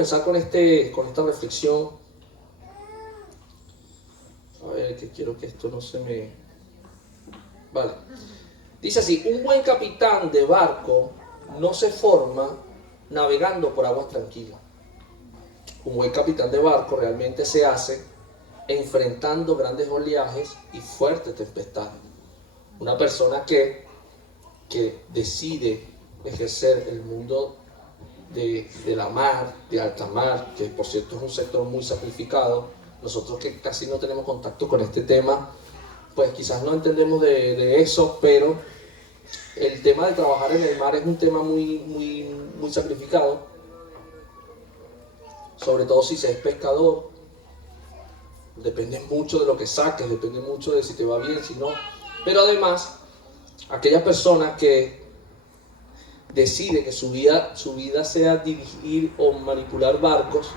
comenzar con esta reflexión. A ver, que quiero que esto no se me... Vale. Dice así: un buen capitán de barco no se forma navegando por aguas tranquilas. Un buen capitán de barco realmente se hace enfrentando grandes oleajes y fuertes tempestades. Una persona que decide ejercer el mundo de la mar, de alta mar, que por cierto es un sector muy sacrificado. Nosotros que casi no tenemos contacto con este tema, pues quizás no entendemos de eso, pero el tema de trabajar en el mar es un tema muy sacrificado, sobre todo si se es pescador. Depende mucho de lo que saques, depende mucho de si te va bien, si no. Pero además, aquella persona que decide que su vida sea dirigir o manipular barcos,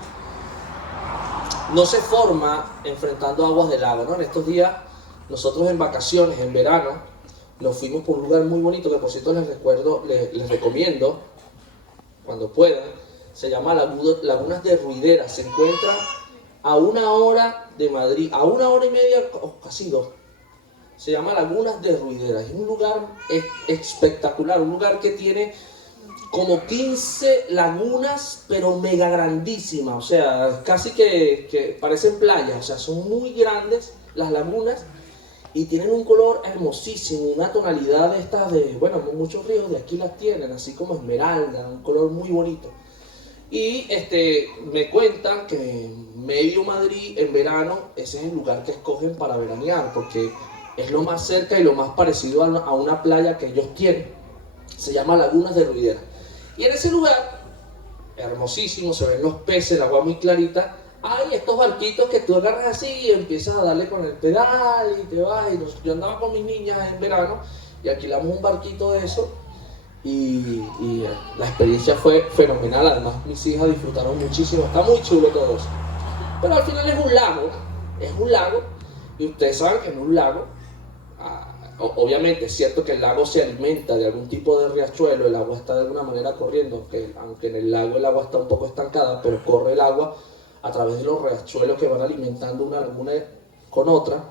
no se forma enfrentando aguas del lago, ¿no? En estos días, nosotros en vacaciones, en verano, nos fuimos por un lugar muy bonito que por cierto les recomiendo, cuando puedan. Se llama Lagunas de Ruidera. Se encuentra a 1 hora de Madrid, a 1 hora y media, o casi 2. Se llama Lagunas de Ruidera. Es un lugar espectacular, un lugar que tiene como 15 lagunas, pero mega grandísimas, o sea, casi que parecen playas, o sea, son muy grandes las lagunas y tienen un color hermosísimo, una tonalidad de estas bueno, muchos ríos de aquí las tienen, así como esmeralda, un color muy bonito. Y me cuentan que en medio Madrid, en verano, ese es el lugar que escogen para veranear, porque es lo más cerca y lo más parecido a una playa que ellos tienen. Se llama Lagunas de Ruidera. Y en ese lugar, hermosísimo, se ven los peces, el agua muy clarita. Hay estos barquitos que tú agarras así y empiezas a darle con el pedal y te vas. Yo andaba con mis niñas en verano y alquilamos un barquito de eso. Y la experiencia fue fenomenal. Además, mis hijas disfrutaron muchísimo. Está muy chulo todo eso. Pero al final es un lago. Y ustedes saben que en un lago, obviamente es cierto que el lago se alimenta de algún tipo de riachuelo, el agua está de alguna manera corriendo, aunque en el lago el agua está un poco estancada, pero corre el agua a través de los riachuelos que van alimentando una laguna con otra.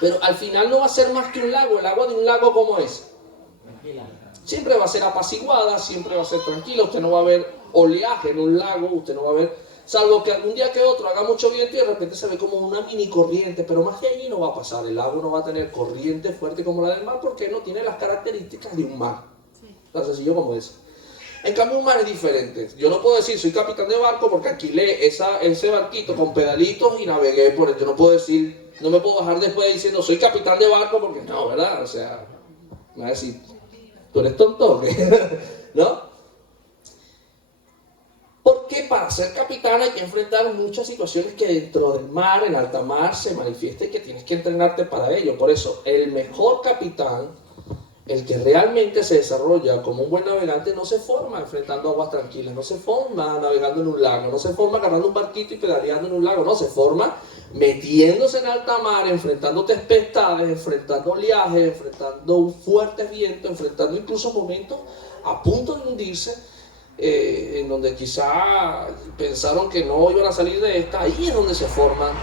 Pero al final no va a ser más que un lago. El agua de un lago, ¿cómo es? Siempre va a ser apaciguada, siempre va a ser tranquila. Usted no va a ver oleaje en un lago, usted no va a ver, salvo que algún día que otro haga mucho viento y de repente se ve como una mini corriente, pero más de allí no va a pasar. El lago no va a tener corriente fuerte como la del mar porque no tiene las características de un mar. Tan sencillo como eso. En cambio, un mar es diferente. Yo no puedo decir soy capitán de barco porque alquilé ese barquito con pedalitos y navegué por él. Yo no puedo decir, no me puedo bajar después diciendo soy capitán de barco porque no, ¿verdad? O sea, me va a decir, ¿tú eres tonto o qué? ¿No? Porque para ser capitán hay que enfrentar muchas situaciones que dentro del mar, en alta mar, se manifiesta y que tienes que entrenarte para ello. Por eso, el mejor capitán, el que realmente se desarrolla como un buen navegante, no se forma enfrentando aguas tranquilas, no se forma navegando en un lago, no se forma agarrando un barquito y pedaleando en un lago, no, se forma metiéndose en alta mar, enfrentando tempestades, enfrentando oleajes, enfrentando fuertes vientos, enfrentando incluso momentos a punto de hundirse, en donde quizá pensaron que no iban a salir de esta. Ahí es donde se forman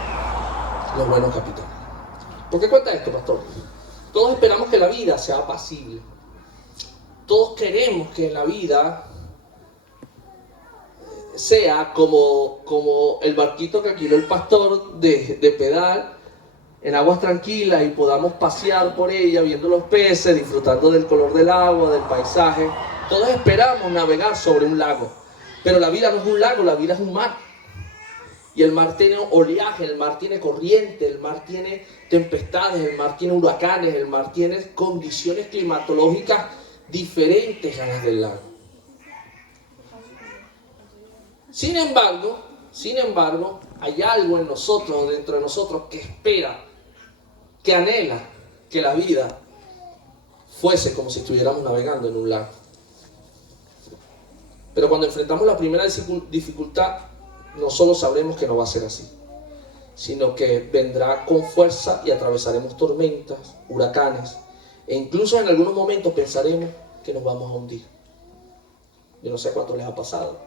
los buenos capitanes. ¿Por qué cuenta esto, pastor? Todos esperamos que la vida sea apacible. Todos queremos que la vida sea como el barquito que alquiló el pastor de pedal en aguas tranquilas y podamos pasear por ella viendo los peces, disfrutando del color del agua, del paisaje. Todos esperamos navegar sobre un lago, pero la vida no es un lago, la vida es un mar. Y el mar tiene oleaje, el mar tiene corriente, el mar tiene tempestades, el mar tiene huracanes, el mar tiene condiciones climatológicas diferentes a las del lago. Sin embargo, hay algo en nosotros, dentro de nosotros, que espera, que anhela que la vida fuese como si estuviéramos navegando en un lago. Pero cuando enfrentamos la primera dificultad, no solo sabremos que no va a ser así, sino que vendrá con fuerza y atravesaremos tormentas, huracanes, e incluso en algunos momentos pensaremos que nos vamos a hundir. Yo no sé cuánto les ha pasado.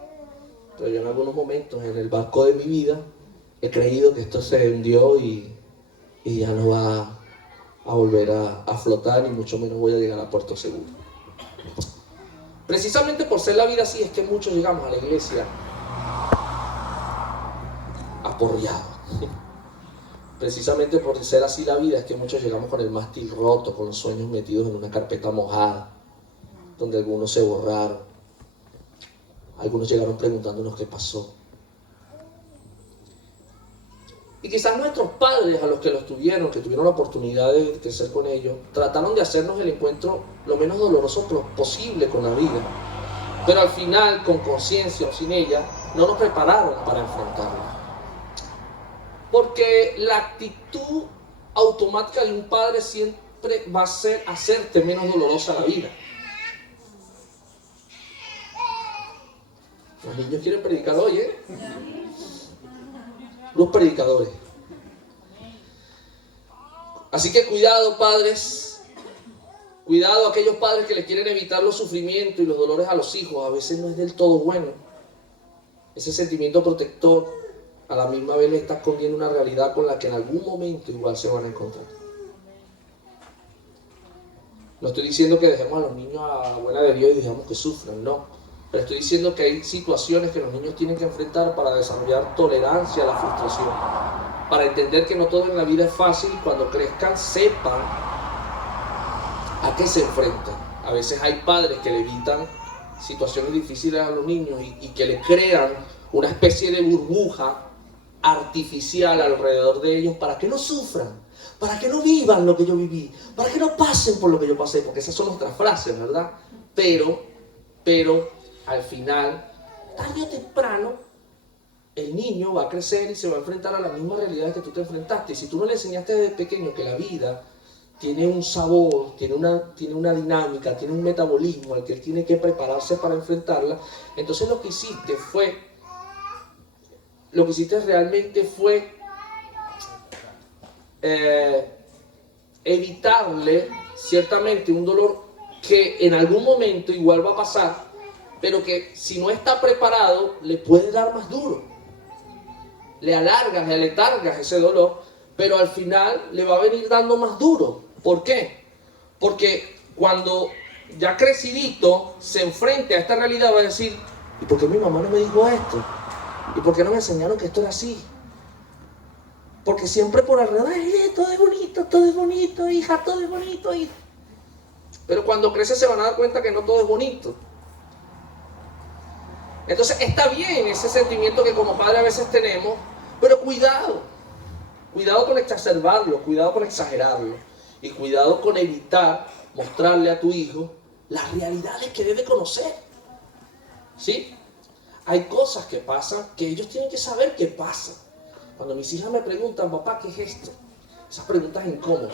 Pero yo en algunos momentos en el barco de mi vida he creído que esto se hundió y ya no va a volver a flotar, ni mucho menos voy a llegar a puerto seguro. Precisamente por ser la vida así es que muchos llegamos a la iglesia aporreados. Precisamente por ser así la vida es que muchos llegamos con el mástil roto, con los sueños metidos en una carpeta mojada, donde algunos se borraron. Algunos llegaron preguntándonos qué pasó. Y quizás nuestros padres, a los que los tuvieron, que tuvieron la oportunidad de crecer con ellos, trataron de hacernos el encuentro lo menos doloroso posible con la vida. Pero al final, con conciencia o sin ella, no nos prepararon para enfrentarla. Porque la actitud automática de un padre siempre va a ser hacerte menos dolorosa la vida. Los niños quieren predicar hoy, ¿eh? Los predicadores. Así que cuidado, padres. Cuidado a aquellos padres que les quieren evitar los sufrimientos y los dolores a los hijos. A veces no es del todo bueno. Ese sentimiento protector a la misma vez le está escondiendo una realidad con la que en algún momento igual se van a encontrar. No estoy diciendo que dejemos a los niños a la buena de Dios y dejemos que sufran, no. Pero estoy diciendo que hay situaciones que los niños tienen que enfrentar para desarrollar tolerancia a la frustración. Para entender que no todo en la vida es fácil y cuando crezcan sepan a qué se enfrentan. A veces hay padres que le evitan situaciones difíciles a los niños y que le crean una especie de burbuja artificial alrededor de ellos para que no sufran, para que no vivan lo que yo viví, para que no pasen por lo que yo pasé, porque esas son nuestras frases, ¿verdad? Pero al final, tarde o temprano, el niño va a crecer y se va a enfrentar a las mismas realidades que tú te enfrentaste. Y si tú no le enseñaste desde pequeño que la vida tiene un sabor, tiene una dinámica, tiene un metabolismo al que él tiene que prepararse para enfrentarla, entonces lo que hiciste realmente fue evitarle ciertamente un dolor que en algún momento igual va a pasar, pero que si no está preparado le puede dar más duro. Le alargas, le aletargas ese dolor, pero al final le va a venir dando más duro. ¿Por qué? Porque cuando ya crecidito se enfrente a esta realidad va a decir, ¿y por qué mi mamá no me dijo esto? ¿Y por qué no me enseñaron que esto era así? Porque siempre por alrededor, todo es bonito, hija, todo es bonito, hija. Pero cuando crece se van a dar cuenta que no todo es bonito. Entonces está bien ese sentimiento que como padre a veces tenemos, pero cuidado con exacerbarlo, cuidado con exagerarlo y cuidado con evitar mostrarle a tu hijo las realidades que debe conocer. ¿Sí? Hay cosas que pasan que ellos tienen que saber que pasan. Cuando mis hijas me preguntan, papá, ¿qué es esto? Esas preguntas incómodas.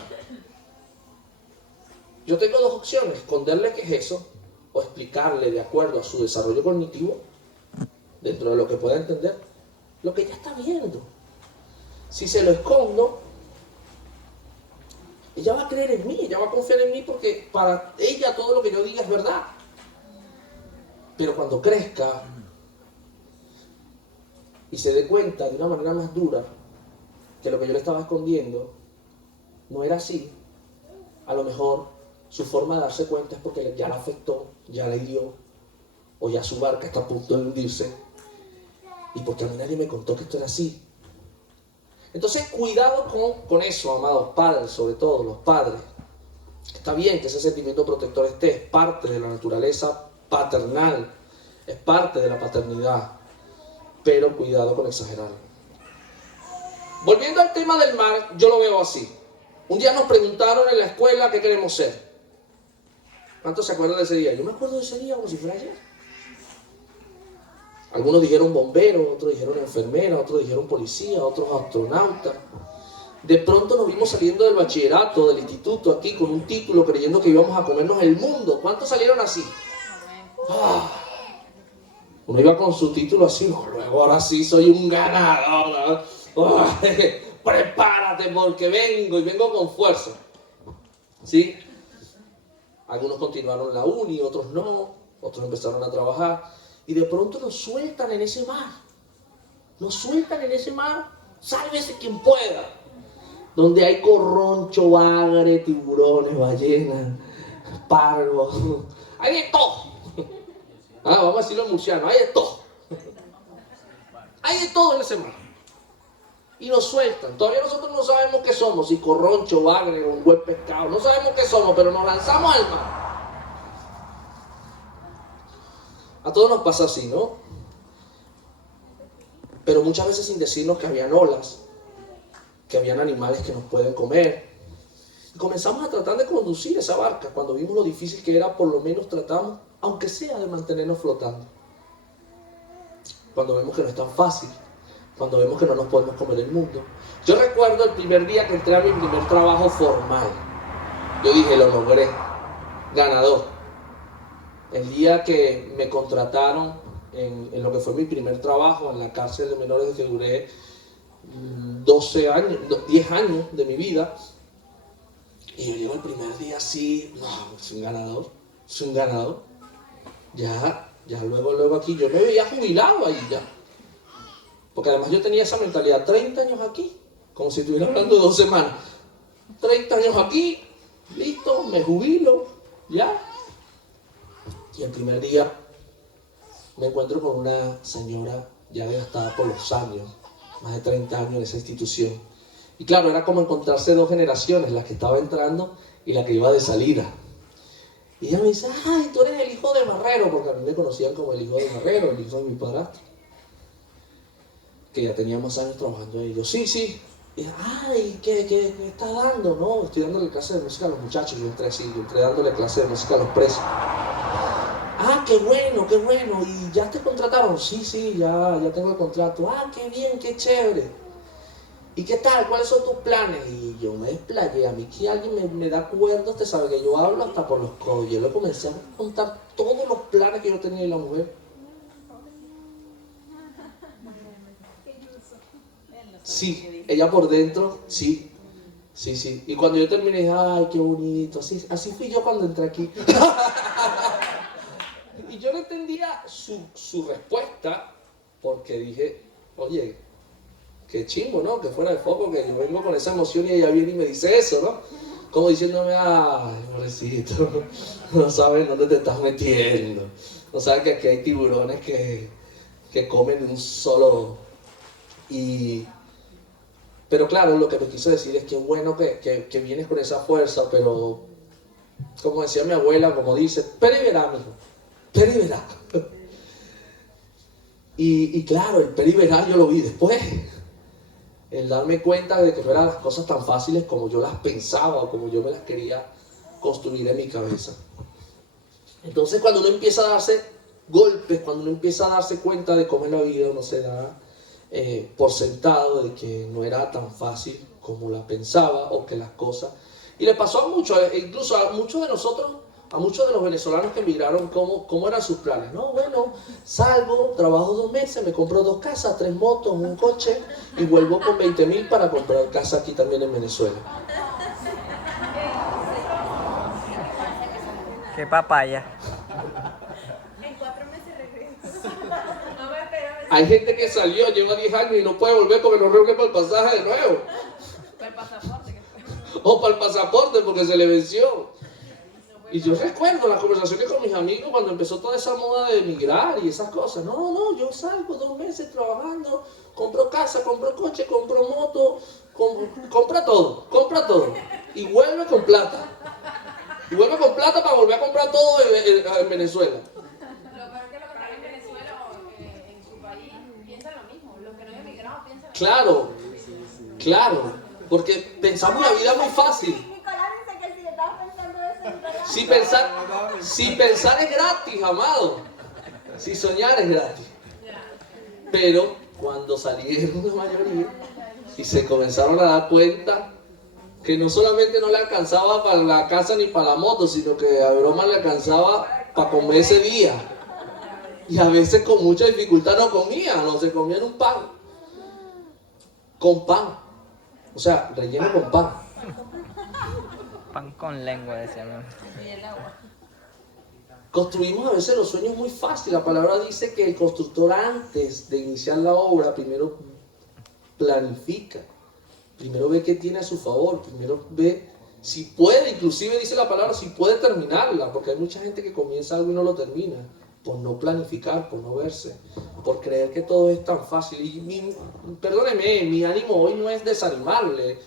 Yo tengo dos opciones, esconderle qué es eso o explicarle de acuerdo a su desarrollo cognitivo, dentro de lo que pueda entender, lo que ella está viendo. Si se lo escondo, ella va a creer en mí, ella va a confiar en mí porque para ella todo lo que yo diga es verdad. Pero cuando crezca y se dé cuenta de una manera más dura que lo que yo le estaba escondiendo no era así, a lo mejor su forma de darse cuenta es porque ya la afectó, ya la hirió, o ya su barca está a punto de hundirse, y porque a mí nadie me contó que esto era así. Entonces, cuidado con eso, amados padres, sobre todo los padres. Está bien que ese sentimiento protector esté, es parte de la naturaleza paternal, es parte de la paternidad, pero cuidado con exagerarlo. Volviendo al tema del mar, yo lo veo así. Un día nos preguntaron en la escuela qué queremos ser. ¿Cuántos se acuerdan de ese día? Yo me acuerdo de ese día como si fuera ayer. Algunos dijeron bomberos, otros dijeron enfermeras, otros dijeron policía, otros astronautas. De pronto nos vimos saliendo del bachillerato, del instituto, aquí con un título, creyendo que íbamos a comernos el mundo. ¿Cuántos salieron así? Uno iba con su título así, luego ahora sí soy un ganador. Prepárate porque vengo con fuerza. ¿Sí? Algunos continuaron la uni, otros no, otros empezaron a trabajar. Y de pronto nos sueltan en ese mar. Nos sueltan en ese mar. Sálvese quien pueda. Donde hay corroncho, bagre, tiburones, ballenas, pargos. Hay de todo. Vamos a decirlo en murciano. Hay de todo. Hay de todo en ese mar. Y nos sueltan. Todavía nosotros no sabemos qué somos. Si corroncho, bagre, un buen pescado. No sabemos qué somos, pero nos lanzamos al mar. A todos nos pasa así, ¿no? Pero muchas veces sin decirnos que habían olas, que habían animales que nos pueden comer. Y comenzamos a tratar de conducir esa barca. Cuando vimos lo difícil que era, por lo menos tratamos, aunque sea, de mantenernos flotando. Cuando vemos que no es tan fácil, cuando vemos que no nos podemos comer el mundo. Yo recuerdo el primer día que entré a mi primer trabajo formal. Yo dije, lo logré, ganador. El día que me contrataron en lo que fue mi primer trabajo en la cárcel de menores, que duré 10 años de mi vida, y yo llego el primer día así, no, soy un ganador, ya luego aquí, yo me veía jubilado ahí ya, porque además yo tenía esa mentalidad, 30 años aquí, como si estuviera hablando de 2 semanas, 30 años aquí, listo, me jubilo, ya. Y el primer día me encuentro con una señora ya desgastada por los años, más de 30 años en esa institución. Y claro, era como encontrarse 2 generaciones, la que estaba entrando y la que iba de salida. Y ella me dice, ay, tú eres el hijo de Marrero, porque a mí me conocían como el hijo de Marrero, el hijo de mi padrastro, que ya teníamos años trabajando ahí. Yo, sí. Y, ay, ¿qué estás dando? No, estoy dándole clase de música a los muchachos. Yo entré dándole clase de música a los presos. Ah, qué bueno. ¿Y ya te contrataron? Sí, ya tengo el contrato. Ah, qué bien, qué chévere. ¿Y qué tal? ¿Cuáles son tus planes? Y yo me desplayé. A mí que alguien me da cuerda, usted sabe que yo hablo hasta por los codos. Yo le comencé a contar todos los planes que yo tenía y la mujer. Sí, ella por dentro, sí. Y cuando yo terminé, ay, qué bonito. Así fui yo cuando entré aquí. Y yo no entendía su respuesta, porque dije, oye, qué chimbo, ¿no? Que fuera de foco, que yo vengo con esa emoción y ella viene y me dice eso, ¿no? Como diciéndome, ay, pobrecito, no sabes dónde te estás metiendo. No sabes que aquí hay tiburones que comen un solo. Pero claro, lo que me quiso decir es que es bueno que vienes con esa fuerza, pero como decía mi abuela, como dice, pero y verá, mijo. Pero y verá. Y claro, el pero y verá yo lo vi después. El darme cuenta de que no eran las cosas tan fáciles como yo las pensaba o como yo me las quería construir en mi cabeza. Entonces cuando uno empieza a darse golpes, cuando uno empieza a darse cuenta de cómo es la vida, uno se da por sentado de que no era tan fácil como la pensaba o que las cosas... Y le pasó a muchos, incluso a muchos de nosotros, a muchos de los venezolanos que emigraron, ¿cómo eran sus planes? No, bueno, salgo, trabajo 2 meses, me compro 2 casas, 3 motos, un coche y vuelvo con 20.000 para comprar casa aquí también en Venezuela. ¡Qué papaya! En 4 meses regreso. Hay gente que salió, lleva 10 años y no puede volver porque no reúne para el pasaje de nuevo. Para el pasaporte. O para el pasaporte porque se le venció. Y yo recuerdo las conversaciones con mis amigos cuando empezó toda esa moda de emigrar y esas cosas. No, yo salgo 2 meses trabajando, compro casa, compro coche, compro moto, compra todo. Y vuelve con plata. Y vuelve con plata para volver a comprar todo en Venezuela. Lo peor que los que están en Venezuela o en su país piensan lo mismo. Los que no han emigrado piensan lo mismo. Claro. Porque pensamos la vida muy fácil. Nicolás dice que si estabas pensando eso, Nicolás. Si pensar es gratis, amado. Si soñar es gratis. Pero cuando salieron la mayoría y se comenzaron a dar cuenta que no solamente no le alcanzaba para la casa ni para la moto, sino que a broma le alcanzaba para comer ese día. Y a veces con mucha dificultad no comían, no se comían un pan. Con pan. O sea, relleno con pan. Pan con lengua, decía mi mamá. Y el agua. Construimos a veces los sueños muy fácil. La palabra dice que el constructor antes de iniciar la obra primero planifica, primero ve qué tiene a su favor, primero ve si puede, inclusive dice la palabra, si puede terminarla, porque hay mucha gente que comienza algo y no lo termina, por no planificar, por no verse, por creer que todo es tan fácil. Y perdóneme, mi ánimo hoy no es desanimarle.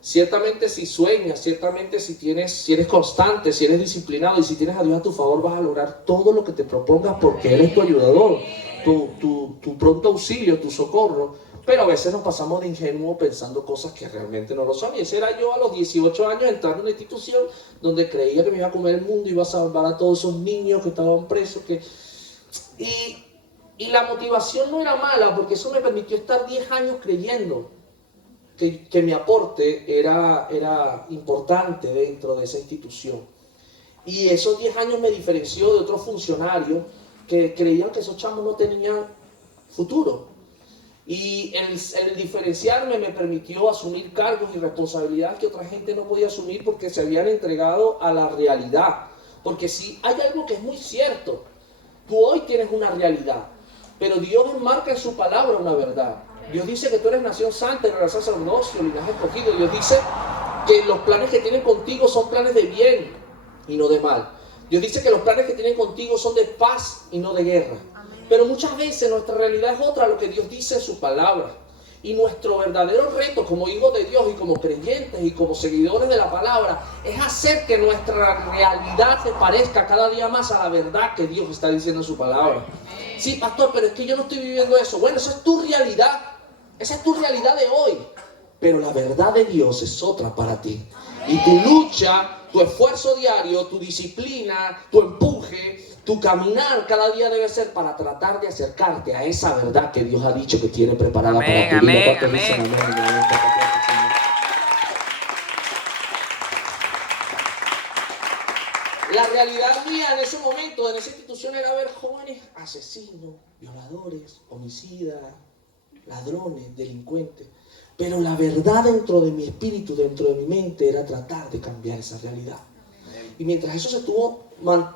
Ciertamente si sueñas, ciertamente si eres constante, si eres disciplinado y si tienes a Dios a tu favor, vas a lograr todo lo que te propongas porque Él es tu ayudador, tu pronto auxilio, tu socorro. Pero a veces nos pasamos de ingenuo pensando cosas que realmente no lo son. Y ese era yo a los 18 años entrando en una institución donde creía que me iba a comer el mundo, iba a salvar a todos esos niños que estaban presos. Y la motivación no era mala porque eso me permitió estar 10 años creyendo que mi aporte era importante dentro de esa institución. Y esos 10 años me diferenció de otros funcionarios que creían que esos chamos no tenían futuro. Y el diferenciarme me permitió asumir cargos y responsabilidades que otra gente no podía asumir porque se habían entregado a la realidad. Porque si hay algo que es muy cierto, tú hoy tienes una realidad, pero Dios enmarca en su palabra una verdad. Dios dice que tú eres nación santa, eres sacerdocio, linaje escogido. Dios dice que los planes que tienen contigo son planes de bien y no de mal. Dios dice que los planes que tienen contigo son de paz y no de guerra. Pero muchas veces nuestra realidad es otra a lo que Dios dice en su palabra. Y nuestro verdadero reto como hijos de Dios y como creyentes y como seguidores de la palabra es hacer que nuestra realidad se parezca cada día más a la verdad que Dios está diciendo en su palabra. Sí, pastor, pero es que yo no estoy viviendo eso. Bueno, esa es tu realidad. Esa es tu realidad de hoy. Pero la verdad de Dios es otra para ti. Y tu lucha, tu esfuerzo diario, tu disciplina, tu empuje, tu caminar cada día debe ser para tratar de acercarte a esa verdad que Dios ha dicho que tiene preparada para tu vida. Amén. La realidad mía en ese momento, en esa institución, era ver jóvenes asesinos, violadores, homicidas, ladrones, delincuentes. Pero la verdad dentro de mi espíritu, dentro de mi mente, era tratar de cambiar esa realidad. Y mientras eso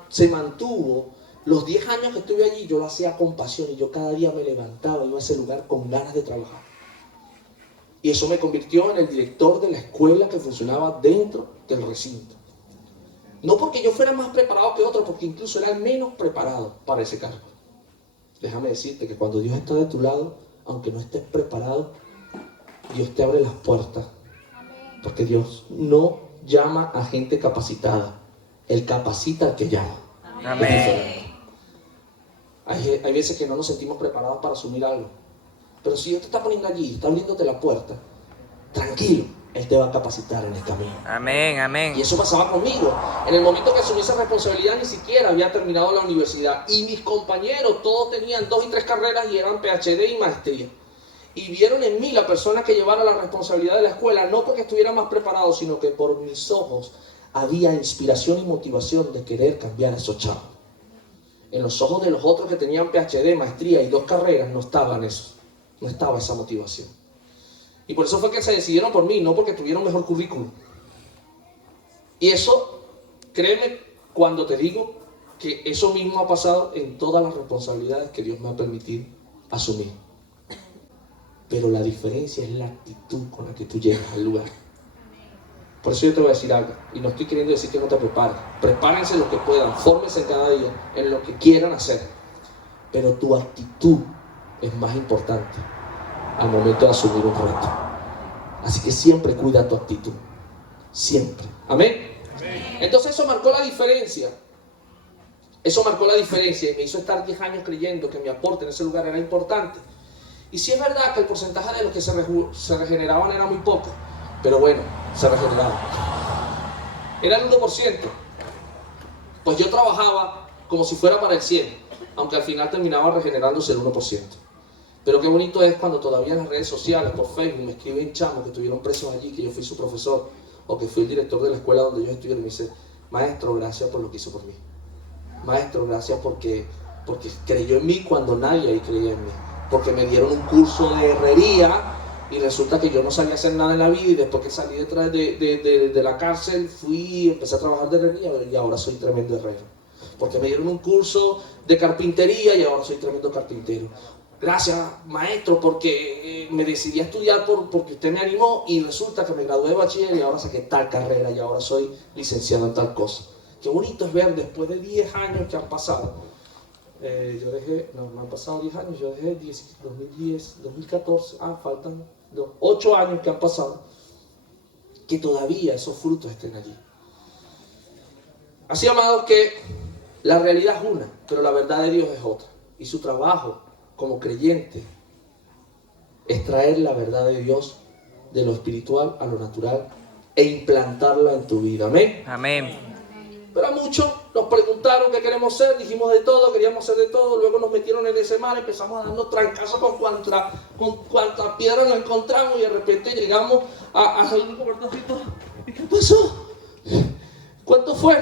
se mantuvo, los 10 años que estuve allí, yo lo hacía con pasión y yo cada día me levantaba, iba a ese lugar con ganas de trabajar. Y eso me convirtió en el director de la escuela que funcionaba dentro del recinto. No porque yo fuera más preparado que otro, porque incluso era el menos preparado para ese cargo. Déjame decirte que cuando Dios está de tu lado, aunque no estés preparado, Dios te abre las puertas. Porque Dios no llama a gente capacitada. Él capacita al que llama. Amén. Hay veces que no nos sentimos preparados para asumir algo. Pero si Dios te está poniendo allí, está abriéndote la puerta, tranquilo, Él te va a capacitar en el camino. Amén, amén. Y eso pasaba conmigo. En el momento que asumí esa responsabilidad ni siquiera había terminado la universidad. Y mis compañeros todos tenían 2 y 3 carreras y eran PhD y maestría. Y vieron en mí la persona que llevara la responsabilidad de la escuela, no porque estuviera más preparado, sino que por mis ojos había inspiración y motivación de querer cambiar a esos chavos. En los ojos de los otros que tenían PhD, maestría y 2 carreras no estaban eso. No estaba esa motivación. Y por eso fue que se decidieron por mí, no porque tuvieron mejor currículum. Y eso, créeme cuando te digo que eso mismo ha pasado en todas las responsabilidades que Dios me ha permitido asumir. Pero la diferencia es la actitud con la que tú llegas al lugar. Por eso yo te voy a decir algo, y no estoy queriendo decir que no te prepares. Prepárense lo que puedan, fórmense cada día en lo que quieran hacer. Pero tu actitud es más importante al momento de asumir un reto. Así que siempre cuida tu actitud. Siempre. ¿Amén? Entonces eso marcó la diferencia. Eso marcó la diferencia y me hizo estar 10 años creyendo que mi aporte en ese lugar era importante. Y sí es verdad que el porcentaje de los que se regeneraban era muy poco, pero bueno, se regeneraban. Era el 1%. Pues yo trabajaba como si fuera para el 100%, aunque al final terminaba regenerándose el 1%. Pero qué bonito es cuando todavía en las redes sociales, por Facebook, me escriben chamos que estuvieron presos allí, que yo fui su profesor, o que fui el director de la escuela donde ellos estuvieron, y me dice, maestro, gracias por lo que hizo por mí. Maestro, gracias porque creyó en mí cuando nadie ahí creía en mí. Porque me dieron un curso de herrería y resulta que yo no sabía hacer nada en la vida y después que salí detrás de la cárcel fui, empecé a trabajar de herrería y ahora soy tremendo herrero. porque me dieron un curso de carpintería y ahora soy tremendo carpintero. Gracias, maestro, porque me decidí a estudiar porque usted me animó y resulta que me gradué de bachiller y ahora saqué tal carrera y ahora soy licenciado en tal cosa. Qué bonito es ver después de 10 años que han pasado. Me han pasado 10 años, yo dejé 2010, 2014, faltan 8 años que han pasado, que todavía esos frutos estén allí. Así, amados, que la realidad es una, pero la verdad de Dios es otra. Y su trabajo como creyente es traer la verdad de Dios de lo espiritual a lo natural e implantarla en tu vida. Amén. Amén. Pero a muchos nos preguntaron qué queremos ser, dijimos de todo, queríamos ser de todo, luego nos metieron en ese mar, empezamos a darnos trancazos con cuantas piedras nos encontramos y de repente llegamos al único puertocito. ¿Y qué pasó? ¿Cuánto fue?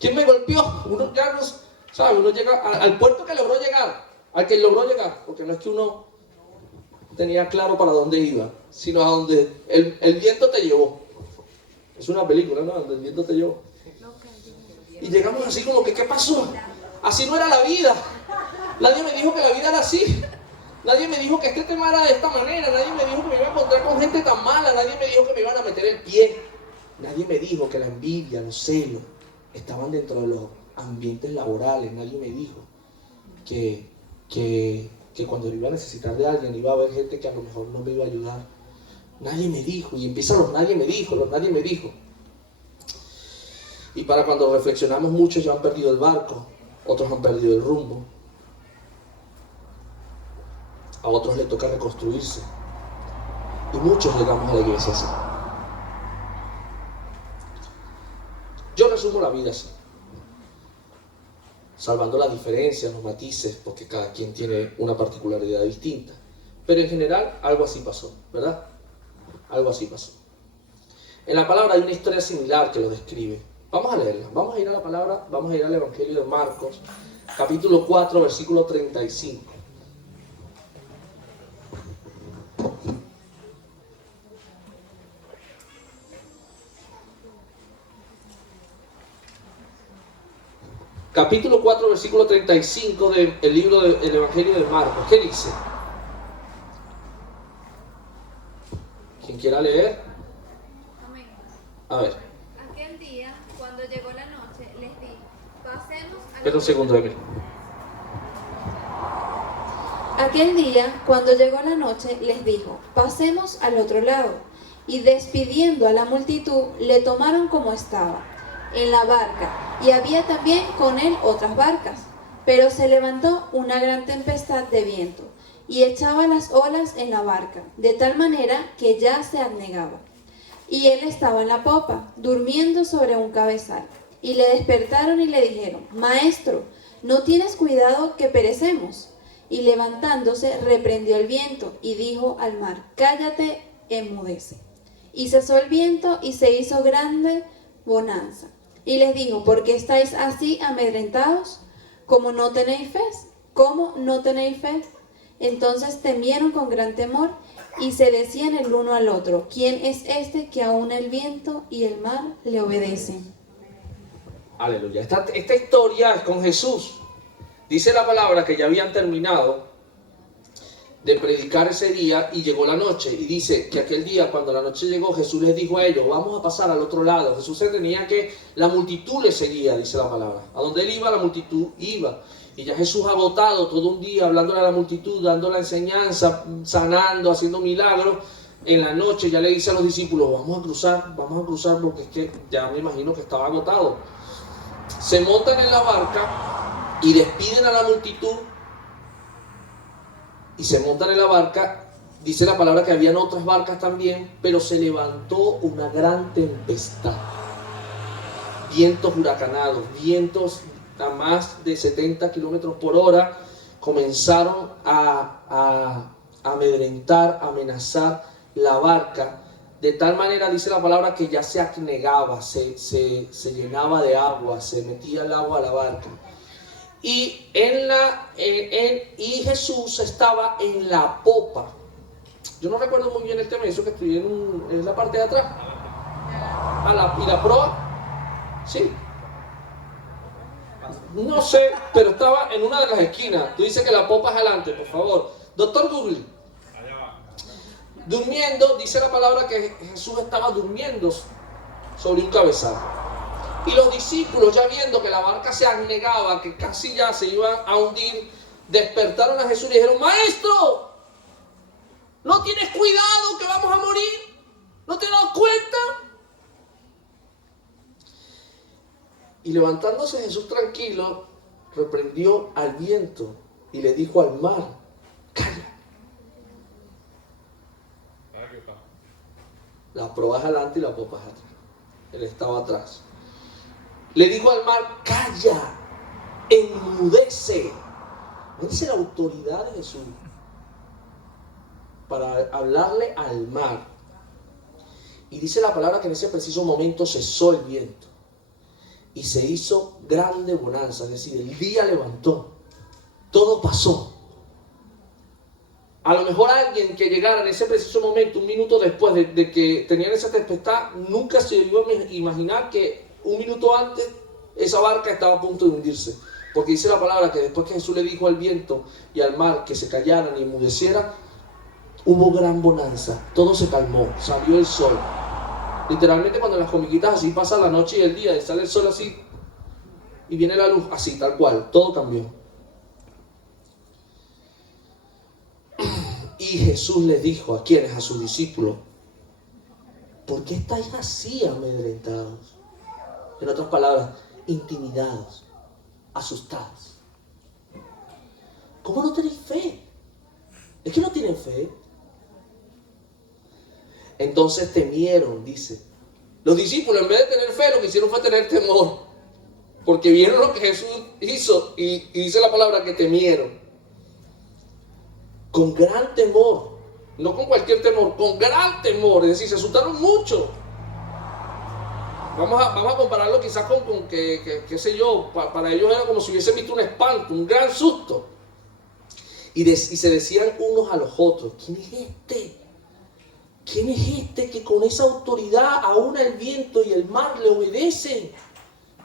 ¿Quién me golpeó? Uno ya no sabe, uno llega al puerto que logró llegar, al que logró llegar, porque no es que uno tenía claro para dónde iba, sino a donde el viento te llevó. Es una película, ¿no? Donde el viento te llevó. Y llegamos así como que, ¿qué pasó? Así no era la vida. Nadie me dijo que la vida era así. Nadie me dijo que este tema era de esta manera. Nadie me dijo que me iba a encontrar con gente tan mala. Nadie me dijo que me iban a meter el pie. Nadie me dijo que la envidia, los celos estaban dentro de los ambientes laborales. Nadie me dijo que cuando iba a necesitar de alguien iba a haber gente que a lo mejor no me iba a ayudar. Nadie me dijo, y empiezan los nadie me dijo. Y para cuando reflexionamos, muchos ya han perdido el barco, otros han perdido el rumbo, a otros les toca reconstruirse, y muchos llegamos a la iglesia así. Yo resumo la vida así, salvando las diferencias, los matices, porque cada quien tiene una particularidad distinta, pero en general algo así pasó, ¿verdad? Algo así pasó. En la palabra hay una historia similar que lo describe. Vamos a leerla. Vamos a ir a la palabra, vamos a ir al Evangelio de Marcos, capítulo 4, versículo 35. Capítulo 4, versículo 35 del libro del Evangelio de Marcos. ¿Qué dice? ¿Quién quiera leer? Amén. A ver. Aquel día, cuando llegó la noche, les di, pasemos a Espera un segundo, Emily. Aquel día, cuando llegó la noche, les dijo, pasemos al otro lado. Y despidiendo a la multitud, le tomaron como estaba, en la barca, y había también con él otras barcas. Pero se levantó una gran tempestad de viento, y echaba las olas en la barca, de tal manera que ya se anegaba. Y él estaba en la popa, durmiendo sobre un cabezal. Y le despertaron y le dijeron, Maestro, ¿no tienes cuidado que perecemos? Y levantándose, reprendió el viento, y dijo al mar, Cállate, enmudece. Y cesó el viento, y se hizo grande bonanza. Y les dijo, ¿por qué estáis así amedrentados? ¿Cómo no tenéis fe? ¿Cómo no tenéis fe? Entonces temieron con gran temor y se decían el uno al otro, ¿quién es este que aún el viento y el mar le obedecen? Aleluya. Esta historia es con Jesús. Dice la palabra que ya habían terminado de predicar ese día y llegó la noche. Y dice que aquel día, cuando la noche llegó, Jesús les dijo a ellos, vamos a pasar al otro lado. Jesús se tenía que la multitud le seguía, dice la palabra. A donde él iba, la multitud iba. Y ya Jesús agotado todo un día hablándole a la multitud, dando la enseñanza, sanando, haciendo milagros. En la noche ya le dice a los discípulos, vamos a cruzar porque es que ya me imagino que estaba agotado. Se montan en la barca y despiden a la multitud y se montan en la barca. Dice la palabra que habían otras barcas también, pero se levantó una gran tempestad. Vientos huracanados, vientos a más de 70 kilómetros por hora, comenzaron a amedrentar, a amenazar la barca, de tal manera, dice la palabra, que ya se anegaba, se llenaba de agua, se metía el agua a la barca. Y, y Jesús estaba en la popa. Yo no recuerdo muy bien el tema, eso que estoy en la parte de atrás. ¿Y la proa? Sí. No sé, pero estaba en una de las esquinas. Tú dices que la popa es adelante, por favor. Doctor Google. Durmiendo, dice la palabra que Jesús estaba durmiendo sobre un cabezal. Y los discípulos, ya viendo que la barca se anegaba, que casi ya se iba a hundir, despertaron a Jesús y le dijeron: Maestro, ¿no tienes cuidado que vamos a morir? ¿No te das cuenta? Y levantándose Jesús tranquilo, reprendió al viento y le dijo al mar: calla. La proa es adelante y la popa es atrás. Él estaba atrás. Le dijo al mar: calla, enmudece. Dice la autoridad de Jesús para hablarle al mar. Y dice la palabra que en ese preciso momento cesó el viento y se hizo grande bonanza, es decir, el día levantó, todo pasó. A lo mejor alguien que llegara en ese preciso momento, un minuto después de que tenían esa tempestad, nunca se iba a imaginar que un minuto antes esa barca estaba a punto de hundirse. Porque dice la palabra que después que Jesús le dijo al viento y al mar que se callaran y enmudecieran, hubo gran bonanza, todo se calmó, salió el sol. Literalmente cuando en las comiquitas así pasa la noche y el día, sale el sol así y viene la luz así, tal cual, todo cambió. Y Jesús les dijo, ¿a quiénes? A sus discípulos: ¿por qué estáis así amedrentados? En otras palabras, intimidados, asustados. ¿Cómo no tenéis fe? ¿Es que no tienen fe? Entonces temieron, dice. Los discípulos, en vez de tener fe, lo que hicieron fue tener temor. Porque vieron lo que Jesús hizo y dice la palabra que temieron. Con gran temor, no con cualquier temor, con gran temor, es decir, se asustaron mucho. Vamos a compararlo quizás con qué sé yo, para ellos era como si hubiesen visto un espanto, un gran susto. Y se decían unos a los otros: ¿quién es este? ¿Quién es este que con esa autoridad aúna el viento y el mar le obedecen?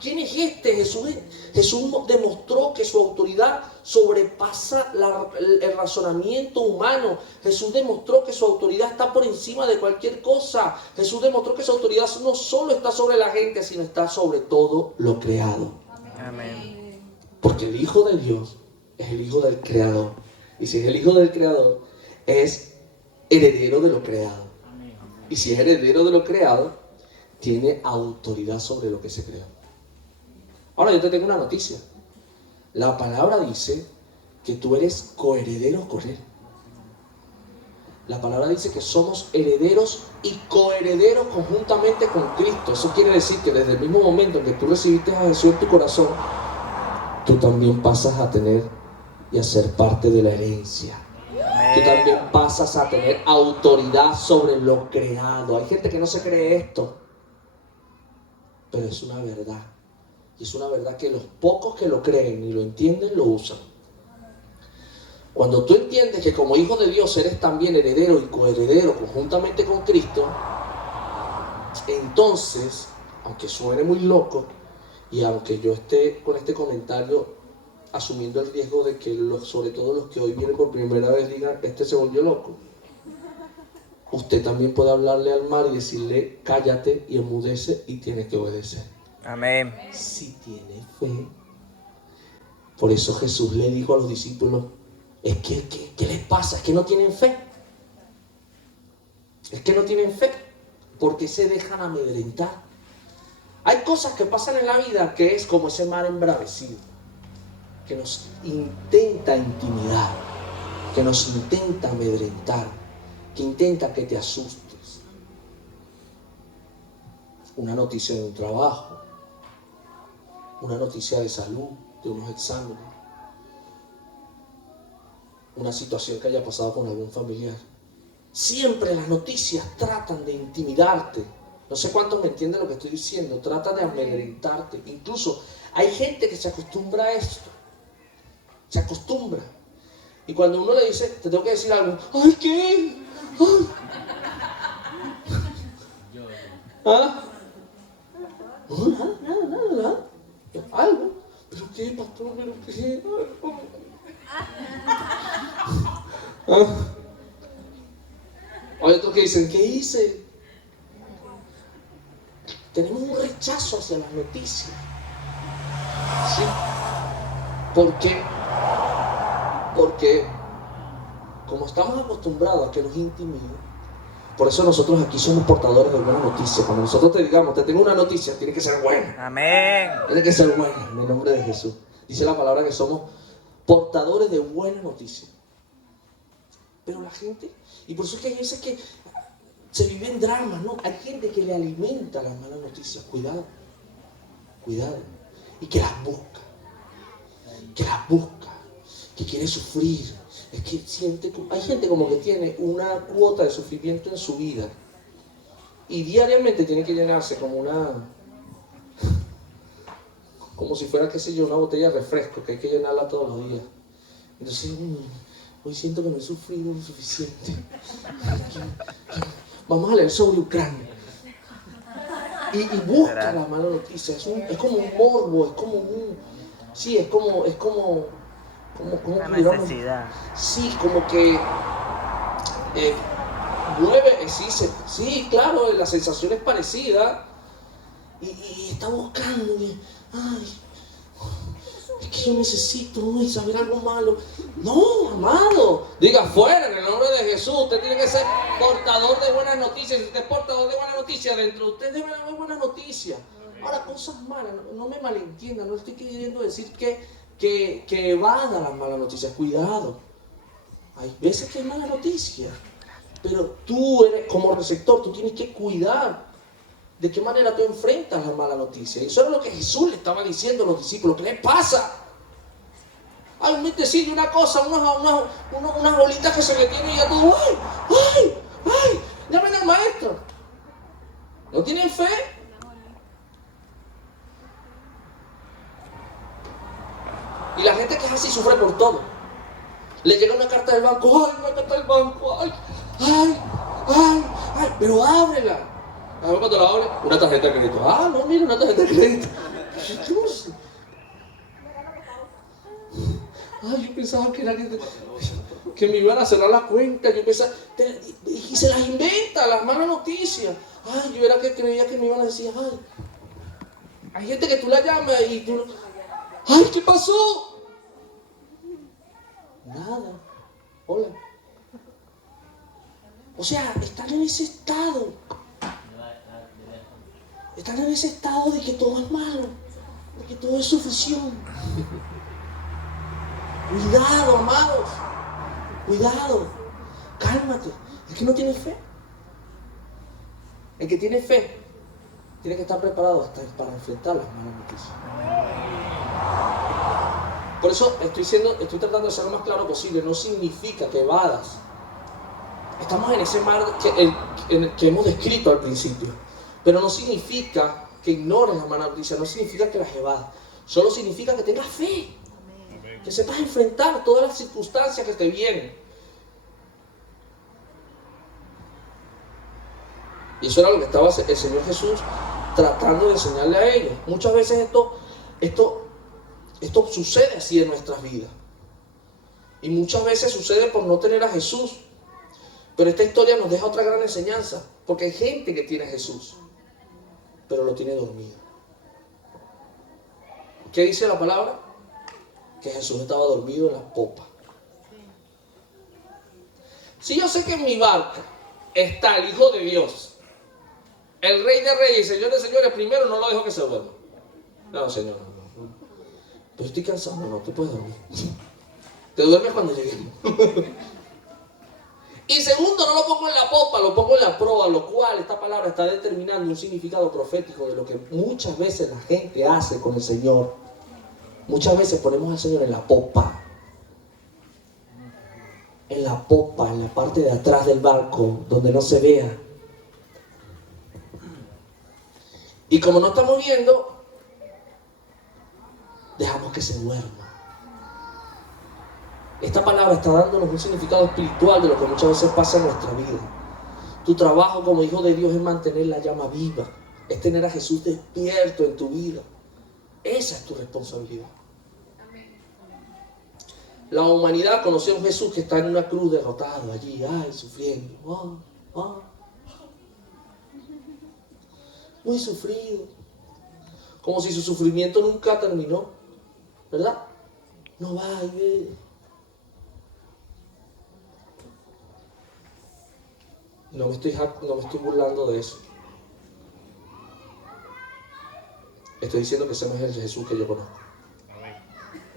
¿Quién es este? Jesús demostró que su autoridad sobrepasa el razonamiento humano. Jesús demostró que su autoridad está por encima de cualquier cosa. Jesús demostró que su autoridad no solo está sobre la gente, sino está sobre todo lo creado. Amén. Porque el Hijo de Dios es el Hijo del Creador. Y si es el Hijo del Creador, es heredero de lo creado. Y si es heredero de lo creado, tiene autoridad sobre lo que se creó. Ahora yo te tengo una noticia. La palabra dice que tú eres coheredero con Él. La palabra dice que somos herederos y coherederos conjuntamente con Cristo. Eso quiere decir que desde el mismo momento en que tú recibiste a Jesús en tu corazón, tú también pasas a tener y a ser parte de la herencia. Tú también pasas a tener autoridad sobre lo creado. Hay gente que no se cree esto, pero es una verdad. Y es una verdad que los pocos que lo creen y lo entienden, lo usan. Cuando tú entiendes que como hijo de Dios eres también heredero y coheredero conjuntamente con Cristo, entonces, aunque suene muy loco, y aunque yo esté con este comentario asumiendo el riesgo de que sobre todo los que hoy vienen por primera vez digan: este se volvió loco, usted también puede hablarle al mar y decirle: cállate y enmudece, y tiene que obedecer. Amén. Si tiene fe. Por eso Jesús le dijo a los discípulos: es que, ¿qué les pasa? Es que no tienen fe. Es que no tienen fe. Porque se dejan amedrentar. Hay cosas que pasan en la vida que es como ese mar embravecido, que nos intenta intimidar, que nos intenta amedrentar, que intenta que te asustes. Una noticia de un trabajo, una noticia de salud, de unos exámenes, una situación que haya pasado con algún familiar. Siempre las noticias tratan de intimidarte. No sé cuántos me entienden lo que estoy diciendo. Tratan de amedrentarte. Incluso hay gente que se acostumbra a esto. Se acostumbra. Y cuando uno le dice: te tengo que decir algo. ¡Ay, qué! ¡Ay! ¿Ah? No, nada. Algo. ¿Pero qué, pastor, pero ¿qué? ¿Ah? Hay otros que dicen, ¿qué hice? Tenemos un rechazo hacia las noticias. ¿Sí? ¿Por qué? Porque como estamos acostumbrados a que nos intimiden, por eso nosotros aquí somos portadores de buenas noticias. Cuando nosotros te digamos, te tengo una noticia, tiene que ser buena. Amén. Tiene que ser buena, en el nombre de Jesús. Dice la palabra que somos portadores de buenas noticias. Pero la gente, y por eso es que hay veces que se viven dramas, ¿no? Hay gente que le alimenta las malas noticias. Cuidado, cuidado. Y que las busca, que quiere sufrir. Es que siente, hay gente como que tiene una cuota de sufrimiento en su vida y diariamente tiene que llenarse como si fuera, qué sé yo, una botella de refresco que hay que llenarla todos los días. Entonces, hoy siento que no he sufrido lo suficiente. Vamos a leer sobre Ucrania. Y busca la mala noticia. Es como un morbo, es como un... Sí, es como Una necesidad. Sí, como que mueve, sí, claro, la sensación es parecida y está buscando, es que yo necesito saber algo malo. No, amado, diga fuera en el nombre de Jesús. Usted tiene que ser portador de buenas noticias. Si usted es portador de buenas noticias, dentro de usted debe haber buenas noticias. Ahora, cosas malas, no me malentiendan, no estoy queriendo decir que evada las malas noticias. Cuidado, hay veces que hay mala noticia, pero tú eres como receptor, tú tienes que cuidar de qué manera tú enfrentas la mala noticia. Y eso era lo que Jesús le estaba diciendo a los discípulos. ¿Qué les pasa? Hay un decirle una cosa, unas bolitas que se metieron y ya todo, ¡ay! ¡Llamen al maestro! ¿No tienen fe? Y la gente que es así sufre por todo. Le llega una carta del banco, una carta del banco, pero ábrela. A ver cuando la abre, una tarjeta de crédito. No, mira, una tarjeta de crédito. ¿Qué cosa? Yo pensaba que era que me iban a cerrar la cuenta. Yo pensaba, y se las inventa, las malas noticias. Yo era que creía que me iban a decir, hay gente que tú la llamas y tú, ¿qué pasó? Nada. Hola. O sea, están en ese estado. Están en ese estado de que todo es malo, de que todo es sufrición. Cuidado, amados. Cuidado. Cálmate. El que no tiene fe. El que tiene fe tiene que estar preparado hasta para enfrentar las malas noticias. Por eso estoy tratando de ser lo más claro posible. No significa que evadas. Estamos en ese mar que hemos descrito al principio. Pero no significa que ignores las malas noticias, no significa que las evadas. Solo significa que tengas fe. Que sepas enfrentar todas las circunstancias que te vienen. Y eso era lo que estaba el Señor Jesús tratando de enseñarle a ellos. Muchas veces esto sucede así en nuestras vidas. Y muchas veces sucede por no tener a Jesús. Pero esta historia nos deja otra gran enseñanza. Porque hay gente que tiene a Jesús, pero lo tiene dormido. ¿Qué dice la palabra? Que Jesús estaba dormido en la popa. Si yo sé que en mi barca está el Hijo de Dios, el Rey de Reyes y Señor de Señores, primero no lo dejo que se duerma. No, Señor, no. Pero estoy cansado. No, tú puedes dormir. Te duermes cuando lleguemos. Y segundo, no lo pongo en la popa, lo pongo en la proa, lo cual esta palabra está determinando un significado profético de lo que muchas veces la gente hace con el Señor. Muchas veces ponemos al Señor en la popa. En la popa, en la parte de atrás del barco, donde no se vea. Y como no estamos viendo, dejamos que se duerma. Esta palabra está dándonos un significado espiritual de lo que muchas veces pasa en nuestra vida. Tu trabajo como hijo de Dios es mantener la llama viva, es tener a Jesús despierto en tu vida. Esa es tu responsabilidad. La humanidad conoció a un Jesús que está en una cruz derrotado allí, ay, sufriendo. Muy sufrido. Como si su sufrimiento nunca terminó, ¿verdad? No va y ve. No me estoy burlando de eso. Estoy diciendo que ese no es el Jesús que yo conozco.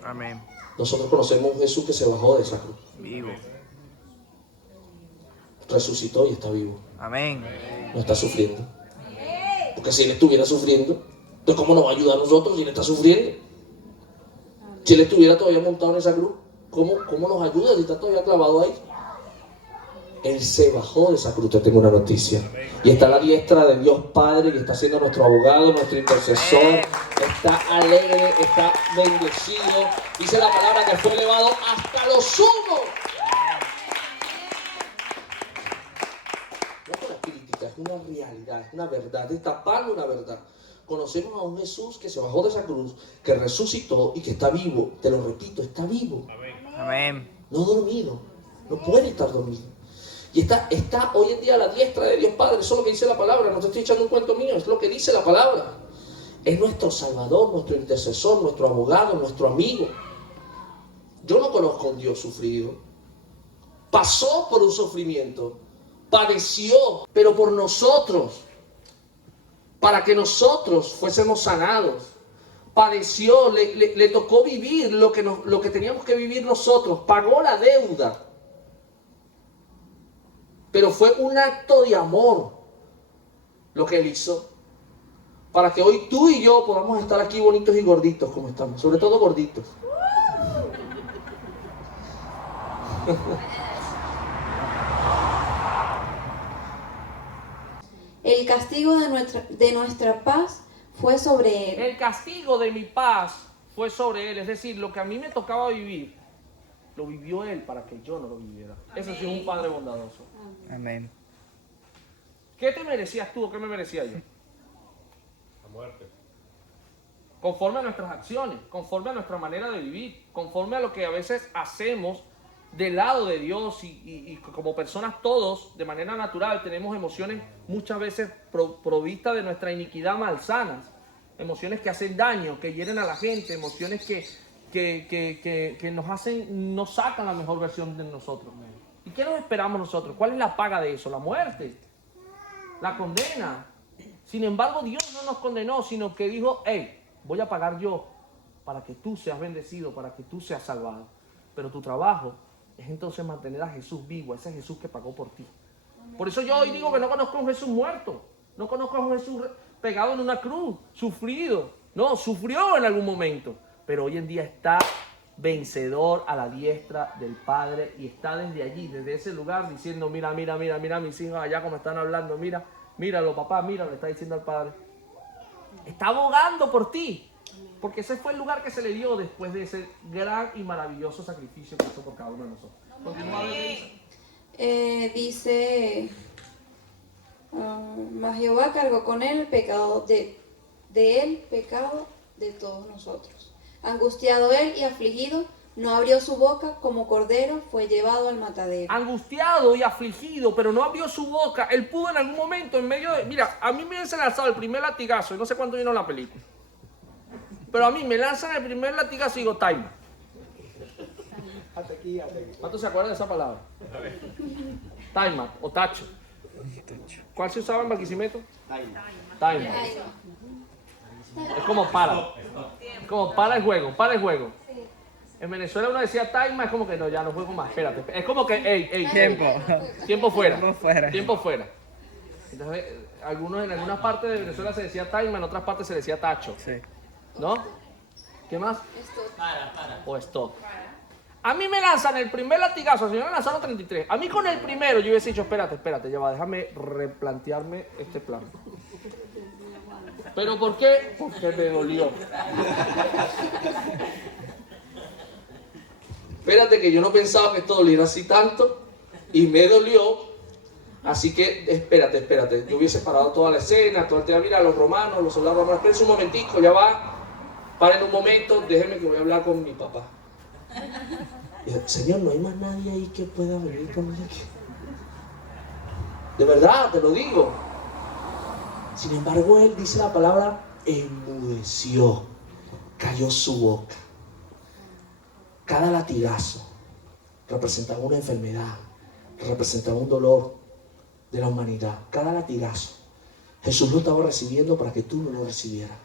Amén. Nosotros conocemos un Jesús que se bajó de esa cruz. Vivo. Resucitó y está vivo. Amén. No está sufriendo. Porque si Él estuviera sufriendo, entonces ¿cómo nos va a ayudar a nosotros si Él está sufriendo? Si Él estuviera todavía montado en esa cruz, ¿cómo nos ayuda si está todavía clavado ahí? Él se bajó de esa cruz, te tengo una noticia. Y está a la diestra de Dios Padre, y está siendo nuestro abogado, nuestro intercesor. Está alegre, está bendecido. Dice la palabra que fue elevado hasta lo sumo. No es una crítica, es una realidad, es una verdad, destapando una verdad. Conocemos a un Jesús que se bajó de esa cruz, que resucitó y que está vivo. Te lo repito, está vivo. Amén. No dormido, no puede estar dormido. Y está hoy en día a la diestra de Dios Padre. Eso es lo que dice la palabra. No te estoy echando un cuento mío, es lo que dice la palabra. Es nuestro Salvador, nuestro intercesor, nuestro abogado, nuestro amigo. Yo no conozco a un Dios sufrido. Pasó por un sufrimiento, padeció, pero por nosotros, para que nosotros fuésemos sanados. Padeció, le tocó vivir lo que teníamos que vivir nosotros. Pagó la deuda. Pero fue un acto de amor lo que Él hizo. Para que hoy tú y yo podamos estar aquí bonitos y gorditos como estamos. Sobre todo gorditos. El castigo de nuestra paz fue sobre Él. El castigo de mi paz fue sobre Él. Es decir, lo que a mí me tocaba vivir, lo vivió Él para que yo no lo viviera. Ese sí es un Padre bondadoso. Amén. ¿Qué te merecías tú o qué me merecía yo? La muerte. Conforme a nuestras acciones, conforme a nuestra manera de vivir, conforme a lo que a veces hacemos del lado de Dios y como personas todos, de manera natural, tenemos emociones muchas veces provistas de nuestra iniquidad malsanas, emociones que hacen daño, que hieren a la gente, emociones que nos sacan la mejor versión de nosotros. ¿Y qué nos esperamos nosotros? ¿Cuál es la paga de eso? La muerte, la condena. Sin embargo, Dios no nos condenó, sino que dijo, hey, voy a pagar yo para que tú seas bendecido, para que tú seas salvado. Pero tu trabajo es entonces mantener a Jesús vivo, ese Jesús que pagó por ti. Por eso yo hoy digo que no conozco a un Jesús muerto, no conozco a un Jesús pegado en una cruz, sufrido. No, sufrió en algún momento, pero hoy en día está vencedor a la diestra del Padre y está desde allí, desde ese lugar diciendo, mira mis hijos allá como están hablando, míralo papá, mira, le está diciendo al Padre. Está abogando por ti, porque ese fue el lugar que se le dio después de ese gran y maravilloso sacrificio que hizo por cada uno de nosotros. Continúa a ver, Dice, mas Jehová cargó con él el pecado de él, pecado de todos nosotros. Angustiado él y afligido, no abrió su boca, como cordero fue llevado al matadero. Angustiado y afligido, pero no abrió su boca. Él pudo en algún momento, en medio de... Mira, a mí me hubiese lanzado el primer latigazo, y no sé cuánto vino la película. Pero a mí me lanzan el primer latigazo y digo, time. ¿Cuánto se acuerdan de esa palabra? Time o tacho. ¿Cuál se usaba en Barquisimeto? Time. Es como para. Es como para el juego, para el juego. En Venezuela uno decía time, es como que no, ya no juego más, espérate. Es como que, tiempo fuera. Tiempo fuera. Entonces, en algunas partes de Venezuela se decía time, en otras partes se decía tacho. Sí. ¿No? ¿Qué más? Stop. O stop. A mí me lanzan el primer latigazo, al señor me lanzaron 33. A mí con el primero yo hubiese dicho, espérate, ya va, déjame replantearme este plan. ¿Pero por qué? Porque me dolió. Espérate que yo no pensaba que esto doliera así tanto y me dolió. Así que espérate. Yo hubiese parado toda la escena, todo el tema. Mira, los romanos, los soldados romanos. Espérense un momentico, ya va. Paren un momento, déjenme que voy a hablar con mi papá. Y yo, Señor, no hay más nadie ahí que pueda venir conmigo aquí. De verdad, te lo digo. Sin embargo, él, dice la palabra, enmudeció, cayó su boca. Cada latigazo representaba una enfermedad, representaba un dolor de la humanidad. Cada latigazo Jesús lo estaba recibiendo para que tú no lo recibieras,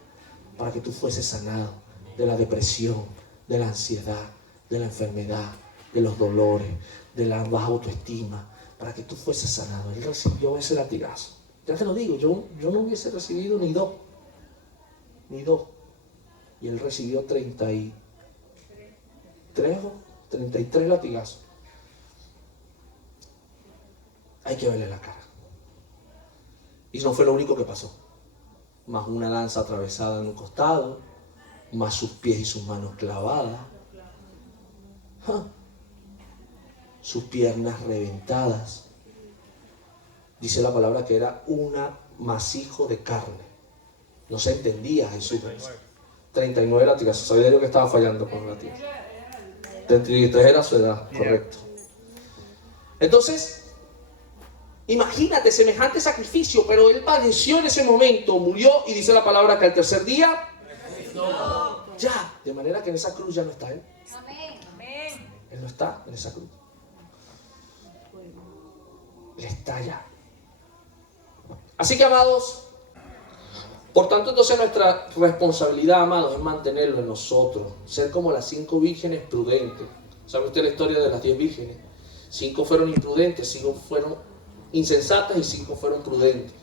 para que tú fueses sanado de la depresión, de la ansiedad, de la enfermedad, de los dolores, de la baja autoestima, para que tú fueses sanado. Él recibió ese latigazo. Ya te lo digo, yo no hubiese recibido ni dos. Y él recibió 33 latigazos. Hay que verle la cara. Y no fue lo único que pasó. Más una lanza atravesada en un costado, más sus pies y sus manos clavadas, sus piernas reventadas. Dice la palabra que era un masijo de carne. No se entendía Jesús. 39 latigazos. Sabía yo que estaba fallando con latigazos. 33 era su edad, correcto. Entonces, imagínate semejante sacrificio, pero él padeció en ese momento, murió, y dice la palabra que al tercer día, ya, de manera que en esa cruz ya no está él. Él no está en esa cruz. Él está allá. Así que, amados, por tanto, entonces nuestra responsabilidad, amados, es mantenerlo en nosotros, ser como las 5 vírgenes prudentes. ¿Sabe usted la historia de las 10 vírgenes? 5 fueron imprudentes, 5 fueron insensatas y 5 fueron prudentes.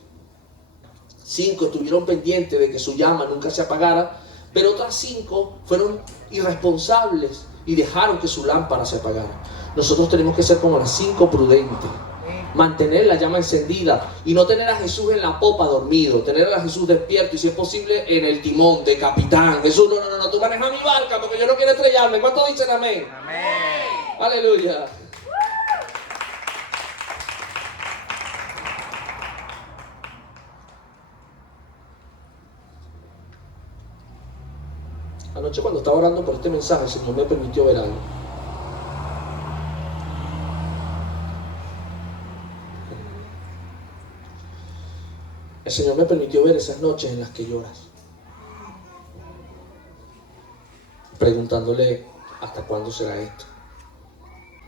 5 estuvieron pendientes de que su llama nunca se apagara, pero otras 5 fueron irresponsables y dejaron que su lámpara se apagara. Nosotros tenemos que ser como las 5 prudentes, mantener la llama encendida y no tener a Jesús en la popa dormido, tener a Jesús despierto y, si es posible, en el timón de capitán. Jesús, no, tú manejas mi barca porque yo no quiero estrellarme. ¿Cuántos dicen amén? Amén. Aleluya. Anoche, cuando estaba orando por este mensaje, el Señor me permitió ver algo. El Señor me permitió ver esas noches en las que lloras, preguntándole ¿hasta cuándo será esto?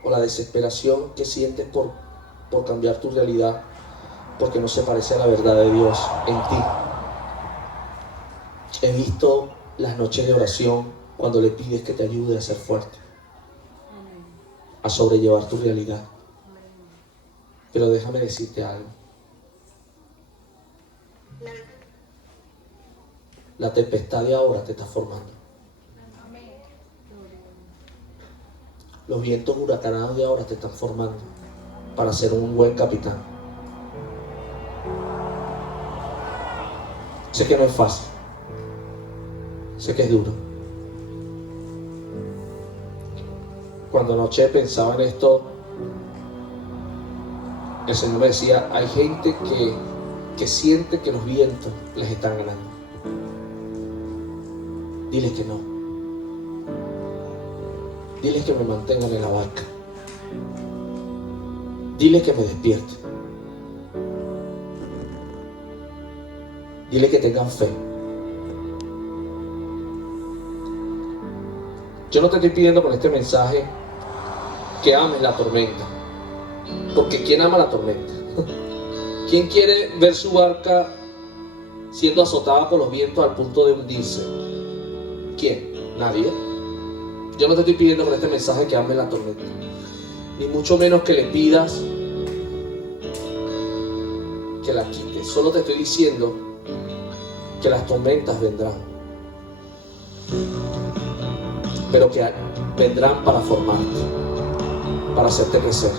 O la desesperación que sientes por cambiar tu realidad, porque no se parece a la verdad de Dios en ti. He visto las noches de oración cuando le pides que te ayude a ser fuerte, a sobrellevar tu realidad. Pero déjame decirte algo. La tempestad de ahora te está formando. Los vientos huracanados de ahora te están formando para ser un buen capitán. Sé que no es fácil. Sé que es duro. Cuando anoche pensaba en esto, el Señor me decía, hay gente que siente que los vientos les están ganando. Diles que no. Diles que me mantengan en la barca. Diles que me despierten. Diles que tengan fe. Yo no te estoy pidiendo con este mensaje que ames la tormenta, porque ¿quién ama la tormenta? ¿Quién quiere ver su barca siendo azotada por los vientos al punto de hundirse? ¿Quién? Nadie. Yo no te estoy pidiendo con este mensaje que ames la tormenta, ni mucho menos que le pidas que la quites. Solo te estoy diciendo que las tormentas vendrán, pero que vendrán para formarte, para hacerte crecer.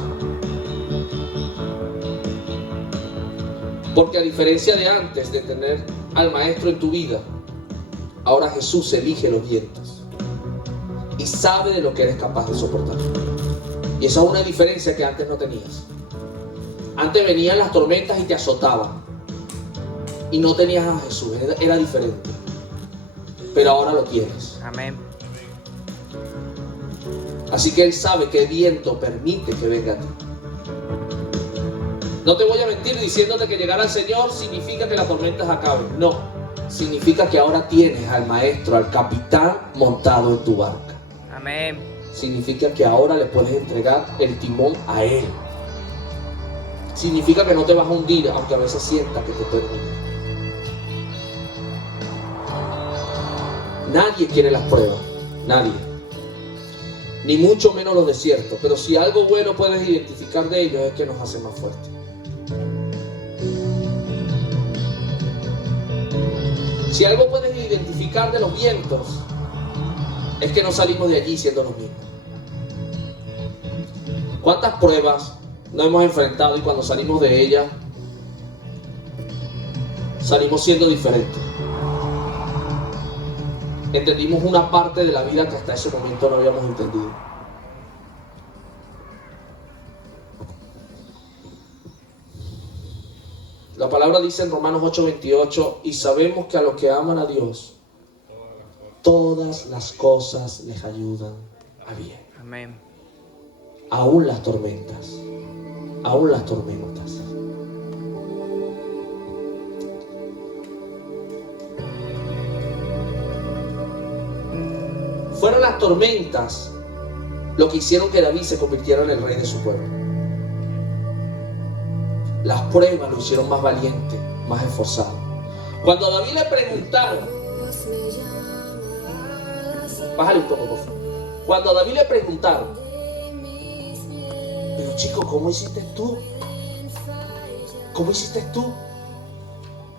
Porque a diferencia de antes de tener al maestro en tu vida, ahora Jesús elige los vientos y sabe de lo que eres capaz de soportar. Y esa es una diferencia que antes no tenías. Antes venían las tormentas y te azotaban y no tenías a Jesús, era diferente. Pero ahora lo tienes. Amén. Así que Él sabe qué viento permite que venga a ti. No te voy a mentir diciéndote que llegar al Señor significa que las tormentas acaben. No, significa que ahora tienes al maestro, al capitán montado en tu barca. Amén. Significa que ahora le puedes entregar el timón a Él. Significa que no te vas a hundir, aunque a veces sientas que te puedes hundir. Nadie quiere las pruebas, nadie. Ni mucho menos los desiertos. Pero si algo bueno puedes identificar de ellos es que nos hace más fuertes. Si algo puedes identificar de los vientos es que no salimos de allí siendo los mismos. ¿Cuántas pruebas nos hemos enfrentado y cuando salimos de ellas salimos siendo diferentes? Entendimos una parte de la vida que hasta ese momento no habíamos entendido. La palabra dice en Romanos 8:28, y sabemos que a los que aman a Dios, todas las cosas les ayudan a bien. Amén. Aún las tormentas, aún las tormentas. Fueron las tormentas lo que hicieron que David se convirtiera en el rey de su pueblo. Las pruebas lo hicieron más valiente, más esforzado. Cuando a David le preguntaron, bájale un poco, por favor. Cuando a David le preguntaron, pero chico, ¿cómo hiciste tú? ¿Cómo hiciste tú?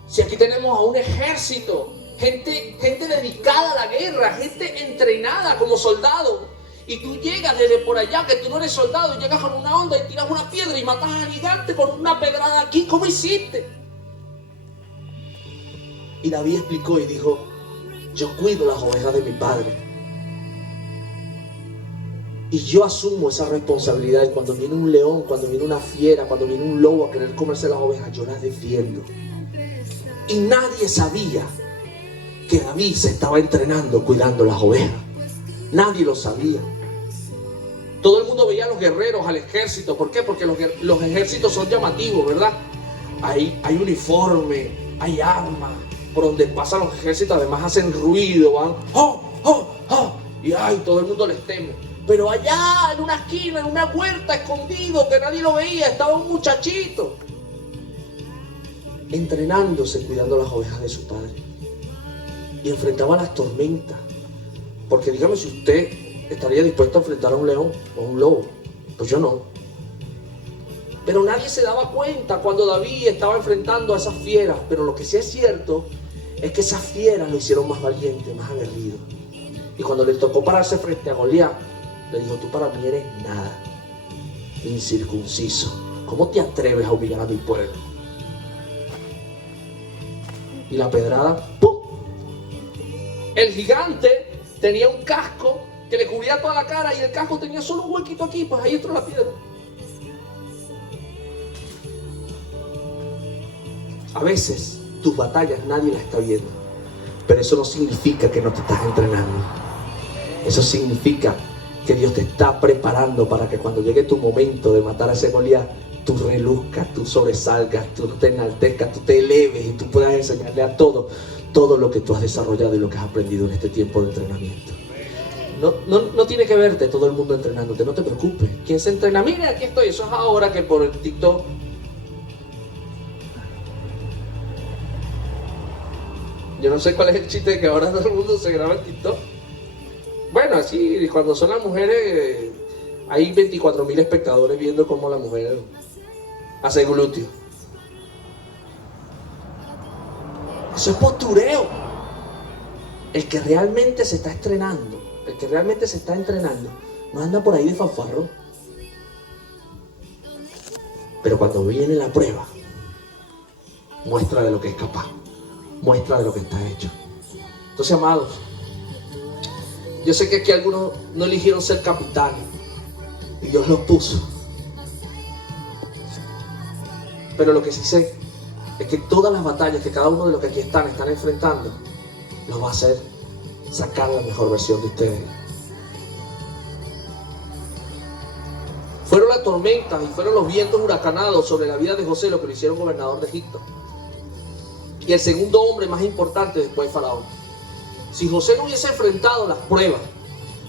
Si aquí tenemos a un ejército, gente dedicada a la guerra, gente entrenada como soldado, y tú llegas desde por allá, que tú no eres soldado, y llegas con una onda y tiras una piedra y matas al gigante con una pedrada aquí, ¿cómo hiciste? Y David explicó y dijo, yo cuido las ovejas de mi padre, y yo asumo esa responsabilidad, y cuando viene un león, cuando viene una fiera, cuando viene un lobo a querer comerse las ovejas, yo las defiendo. Y nadie sabía que David se estaba entrenando cuidando las ovejas. Nadie lo sabía. Todo el mundo veía a los guerreros, al ejército. ¿Por qué? Porque los ejércitos son llamativos, ¿verdad? Hay uniforme, hay armas. Por donde pasan los ejércitos además hacen ruido, van ¡oh, oh, oh! Y ay, todo el mundo les teme. Pero allá en una esquina, en una huerta, escondido, que nadie lo veía, estaba un muchachito entrenándose, cuidando las ovejas de su padre. Y enfrentaba las tormentas. Porque dígame si usted estaría dispuesto a enfrentar a un león o a un lobo. Pues yo no. Pero nadie se daba cuenta cuando David estaba enfrentando a esas fieras. Pero lo que sí es cierto es que esas fieras lo hicieron más valiente, más aguerrido. Y cuando le tocó pararse frente a Goliat, le dijo, tú para mí eres nada, incircunciso. ¿Cómo te atreves a humillar a mi pueblo? Y la pedrada, ¡pum! El gigante tenía un casco que le cubría toda la cara y el casco tenía solo un huequito aquí, pues ahí entró la piedra. A veces tus batallas nadie las está viendo, pero eso no significa que no te estás entrenando. Eso significa que Dios te está preparando para que cuando llegue tu momento de matar a ese Goliat, tú reluzcas, tú sobresalgas, tú te enaltezcas, tú te eleves y tú puedas enseñarle a todo lo que tú has desarrollado y lo que has aprendido en este tiempo de entrenamiento. No tiene que verte todo el mundo entrenándote, no te preocupes. ¿Quién se entrena? Mire, aquí estoy. Eso es ahora que por el TikTok. Yo no sé cuál es el chiste de que ahora todo el mundo se graba en TikTok. Bueno, así, cuando son las mujeres, hay 24.000 espectadores viendo cómo la mujer hace glúteo. Eso es postureo. El que realmente se está entrenando, no anda por ahí de fanfarrón. Pero cuando viene la prueba, muestra de lo que es capaz, muestra de lo que está hecho. Entonces, amados, yo sé que aquí algunos no eligieron ser capitanes y Dios los puso. Pero lo que sí sé es que todas las batallas que cada uno de los que aquí están enfrentando, los va a hacer sacar la mejor versión de ustedes. las tormentas y fueron los vientos huracanados sobre la vida de José lo que lo hicieron gobernador de Egipto. Y el segundo hombre más importante después de Faraón. Si José no hubiese enfrentado las pruebas,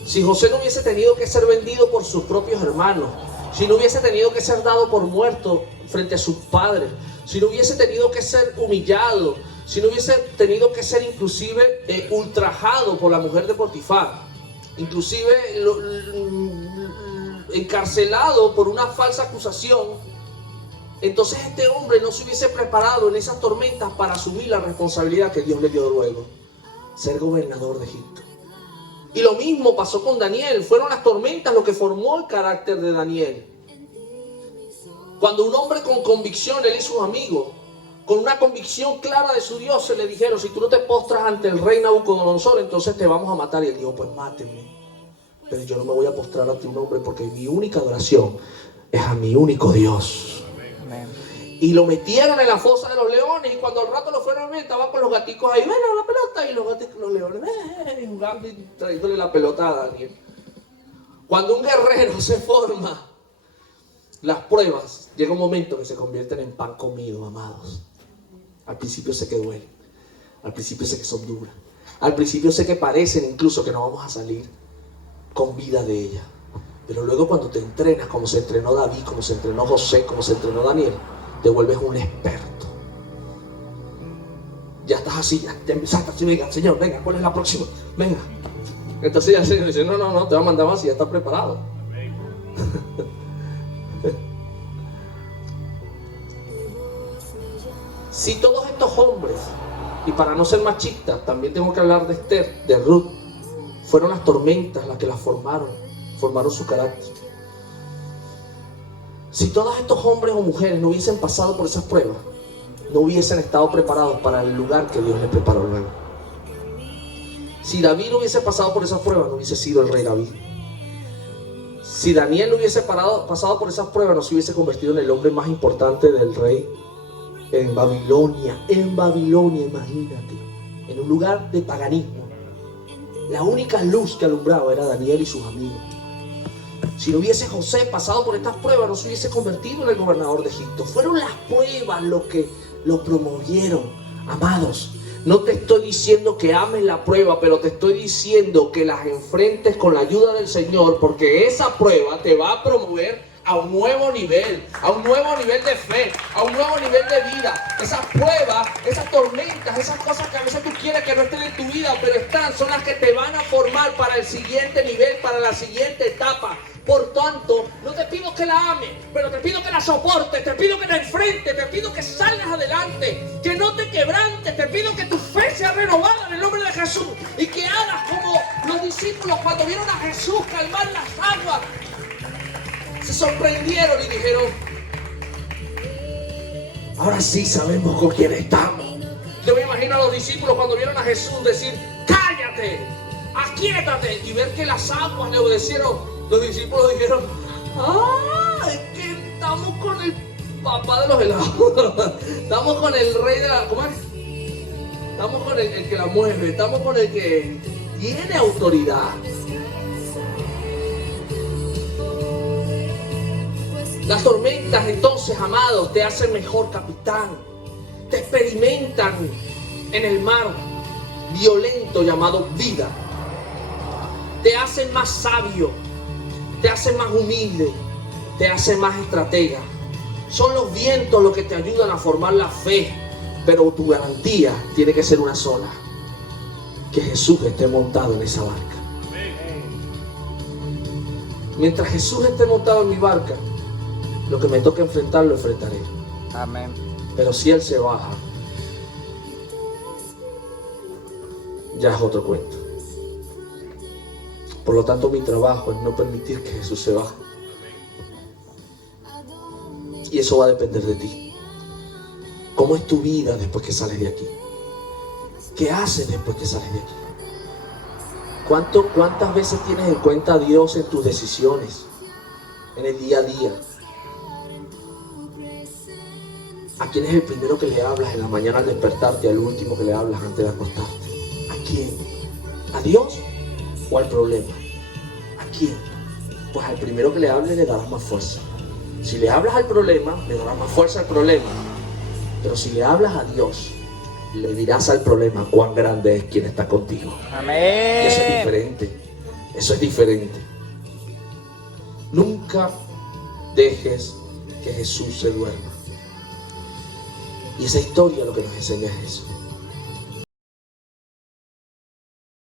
si José no hubiese tenido que ser vendido por sus propios hermanos, si no hubiese tenido que ser dado por muerto frente a sus padres, si no hubiese tenido que ser humillado, si no hubiese tenido que ser inclusive ultrajado por la mujer de Potifar, inclusive encarcelado por una falsa acusación, entonces este hombre no se hubiese preparado en esas tormentas para asumir la responsabilidad que Dios le dio luego, ser gobernador de Egipto. Y lo mismo pasó con Daniel. Fueron las tormentas lo que formó el carácter de Daniel. Cuando un hombre con convicción, él y sus amigos, con una convicción clara de su Dios, se le dijeron: si tú no te postras ante el rey Nabucodonosor, entonces te vamos a matar. Y él dijo: pues mátenme, pero yo no me voy a postrar ante un hombre, porque mi única adoración es a mi único Dios. Amén. Y lo metieron en la fosa de los leones, y cuando al rato lo fueron a ver, estaba con los gaticos ahí, ven a la pelota, y los leones jugando y trayéndole la pelota a Daniel. Cuando un guerrero se forma, las pruebas, llega un momento que se convierten en pan comido, amados. Al principio sé que duelen, al principio sé que son duras, al principio sé que parecen incluso que no vamos a salir con vida de ella. Pero luego cuando te entrenas, como se entrenó David, como se entrenó José, como se entrenó Daniel, te vuelves un experto. Ya estás así, ya empezaste así: venga, Señor, venga, ¿cuál es la próxima? Venga. Entonces ya el Señor dice: no, te va a mandar más y ya estás preparado. Si todos estos hombres, y para no ser machista, también tengo que hablar de Esther, de Ruth, fueron las tormentas las que las formaron su carácter. Si todos estos hombres o mujeres no hubiesen pasado por esas pruebas, no hubiesen estado preparados para el lugar que Dios les preparó luego. Si David no hubiese pasado por esas pruebas, no hubiese sido el rey David. Si Daniel no hubiese pasado por esas pruebas, no se hubiese convertido en el hombre más importante del rey en Babilonia. En Babilonia, imagínate, en un lugar de paganismo. La única luz que alumbraba era Daniel y sus amigos. Si no hubiese José pasado por estas pruebas, no se hubiese convertido en el gobernador de Egipto. Fueron las pruebas lo que lo promovieron. Amados, no te estoy diciendo que ames la prueba, pero te estoy diciendo que las enfrentes con la ayuda del Señor, porque esa prueba te va a promover a un nuevo nivel de fe, a un nuevo nivel de vida. Esas pruebas, esas tormentas, esas cosas que a veces tú quieres que no estén en tu vida, pero están, son las que te van a formar para el siguiente nivel, para la siguiente etapa. Por tanto, no te pido que la ames, pero te pido que la soportes, te pido que la enfrentes, te pido que salgas adelante, que no te quebrantes, te pido que tu fe sea renovada en el nombre de Jesús y que hagas como los discípulos cuando vieron a Jesús calmar las aguas. Se sorprendieron y dijeron: ahora sí sabemos con quién estamos. Yo me imagino a los discípulos cuando vieron a Jesús decir: cállate, aquíétate, y ver que las aguas le obedecieron. Los discípulos dijeron: es que estamos con el papá de los helados. Estamos con el rey de la... ¿Cómo es? Estamos con el que la mueve. Estamos con el que tiene autoridad. Las tormentas, entonces, amados, te hacen mejor capitán. Te experimentan en el mar violento llamado vida. Te hacen más sabio, te hacen más humilde, te hacen más estratega. Son los vientos los que te ayudan a formar la fe, pero tu garantía tiene que ser una sola: que Jesús esté montado en esa barca. Mientras Jesús esté montado en mi barca, lo que me toca enfrentar, lo enfrentaré. Amén. Pero si Él se baja, ya es otro cuento. Por lo tanto, mi trabajo es no permitir que Jesús se baje. Y eso va a depender de ti. ¿Cómo es tu vida después que sales de aquí? ¿Qué haces después que sales de aquí? ¿Cuántas veces tienes en cuenta a Dios en tus decisiones, en el día a día? ¿A quién es el primero que le hablas en la mañana al despertarte y al último que le hablas antes de acostarte? ¿A quién? ¿A Dios o al problema? ¿A quién? Pues al primero que le hables le darás más fuerza. Si le hablas al problema, le darás más fuerza al problema. Pero si le hablas a Dios, le dirás al problema cuán grande es quien está contigo. Amén. Y eso es diferente. Eso es diferente. Nunca dejes que Jesús se duerma. Y esa historia lo que nos enseña es eso.